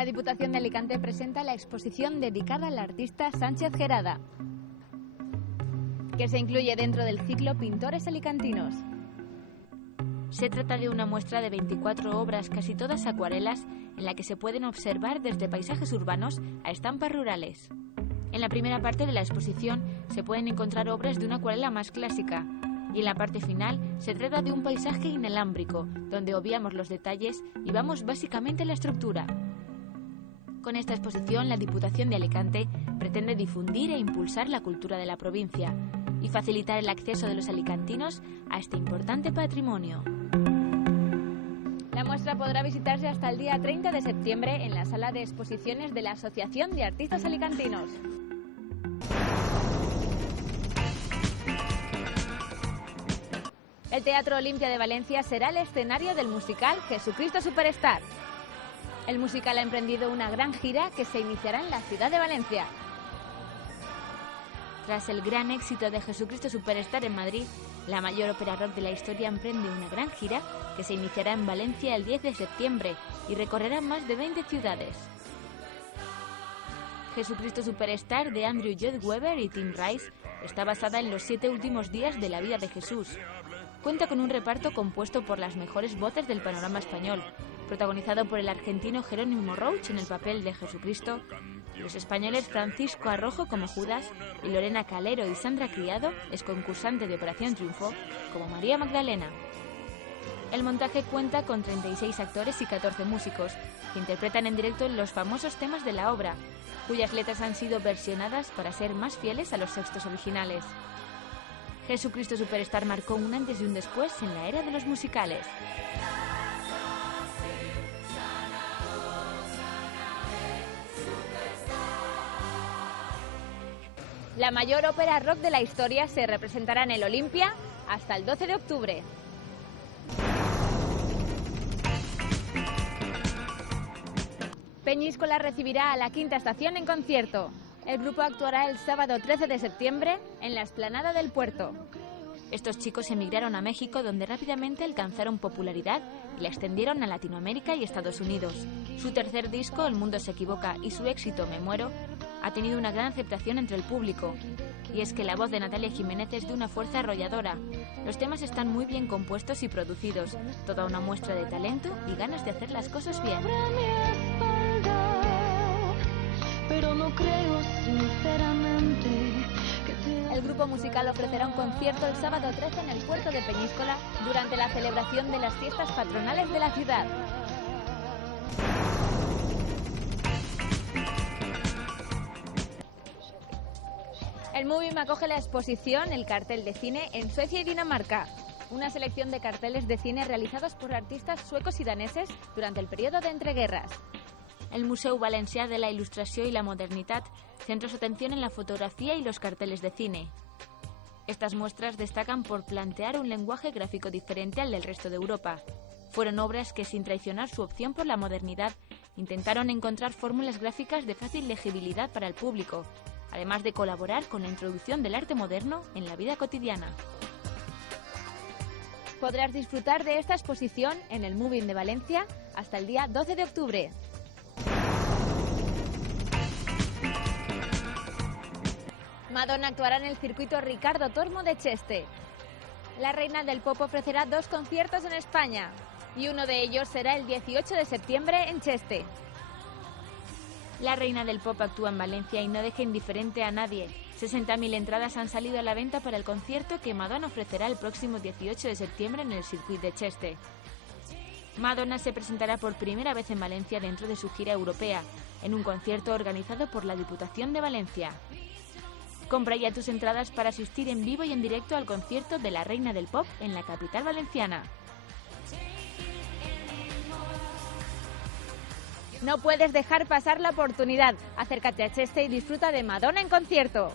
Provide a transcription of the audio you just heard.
La Diputación de Alicante presenta la exposición dedicada al artista Sánchez Gerada, que se incluye dentro del ciclo Pintores Alicantinos. Se trata de una muestra de 24 obras, casi todas acuarelas, en la que se pueden observar desde paisajes urbanos a estampas rurales. En la primera parte de la exposición se pueden encontrar obras de una acuarela más clásica, y en la parte final se trata de un paisaje inalámbrico, donde obviamos los detalles y vamos básicamente a la estructura. Con esta exposición, la Diputación de Alicante pretende difundir e impulsar la cultura de la provincia y facilitar el acceso de los alicantinos a este importante patrimonio. La muestra podrá visitarse hasta el día 30 de septiembre en la sala de exposiciones de la Asociación de Artistas Alicantinos. El Teatro Olimpia de Valencia será el escenario del musical Jesucristo Superstar. El musical ha emprendido una gran gira que se iniciará en la ciudad de Valencia. Tras el gran éxito de Jesucristo Superstar en Madrid, la mayor ópera rock de la historia emprende una gran gira que se iniciará en Valencia el 10 de septiembre y recorrerá más de 20 ciudades. Jesucristo Superstar de Andrew Lloyd Webber y Tim Rice está basada en los 7 últimos días de la vida de Jesús. Cuenta con un reparto compuesto por las mejores voces del panorama español, protagonizado por el argentino Jerónimo Roach en el papel de Jesucristo, los españoles Francisco Arrojo como Judas y Lorena Calero y Sandra Criado, exconcursante de Operación Triunfo, como María Magdalena. El montaje cuenta con 36 actores y 14 músicos, que interpretan en directo los famosos temas de la obra, cuyas letras han sido versionadas para ser más fieles a los textos originales. Jesucristo Superstar marcó un antes y un después en la era de los musicales. La mayor ópera rock de la historia se representará en el Olimpia hasta el 12 de octubre. Peñíscola recibirá a La Quinta Estación en concierto. El grupo actuará el sábado 13 de septiembre en la explanada del Puerto. Estos chicos emigraron a México, donde rápidamente alcanzaron popularidad y la extendieron a Latinoamérica y Estados Unidos. Su tercer disco, El mundo se equivoca, y su éxito, Me muero, ha tenido una gran aceptación entre el público. Y es que la voz de Natalia Jiménez es de una fuerza arrolladora. Los temas están muy bien compuestos y producidos, toda una muestra de talento y ganas de hacer las cosas bien. Pero no creo sinceramente que el grupo musical ofrecerá un concierto el sábado 13 en el puerto de Peñíscola durante la celebración de las fiestas patronales de la ciudad. El Movim acoge la exposición El cartel de cine en Suecia y Dinamarca, una selección de carteles de cine realizados por artistas suecos y daneses durante el periodo de entreguerras. El Museu Valencià de la Ilustració y la Modernitat centra su atención en la fotografía y los carteles de cine. Estas muestras destacan por plantear un lenguaje gráfico diferente al del resto de Europa. Fueron obras que, sin traicionar su opción por la modernidad, intentaron encontrar fórmulas gráficas de fácil legibilidad para el público, además de colaborar con la introducción del arte moderno en la vida cotidiana. Podrás disfrutar de esta exposición en el Movim de Valencia hasta el día 12 de octubre. Madonna actuará en el circuito Ricardo Tormo de Cheste. La reina del pop ofrecerá 2 conciertos en España y uno de ellos será el 18 de septiembre en Cheste. La reina del pop actúa en Valencia y no deja indiferente a nadie. 60.000 entradas han salido a la venta para el concierto que Madonna ofrecerá el próximo 18 de septiembre en el circuito de Cheste. Madonna se presentará por primera vez en Valencia dentro de su gira europea, en un concierto organizado por la Diputación de Valencia. Compra ya tus entradas para asistir en vivo y en directo al concierto de la reina del pop en la capital valenciana. No puedes dejar pasar la oportunidad. Acércate a Cheste y disfruta de Madonna en concierto.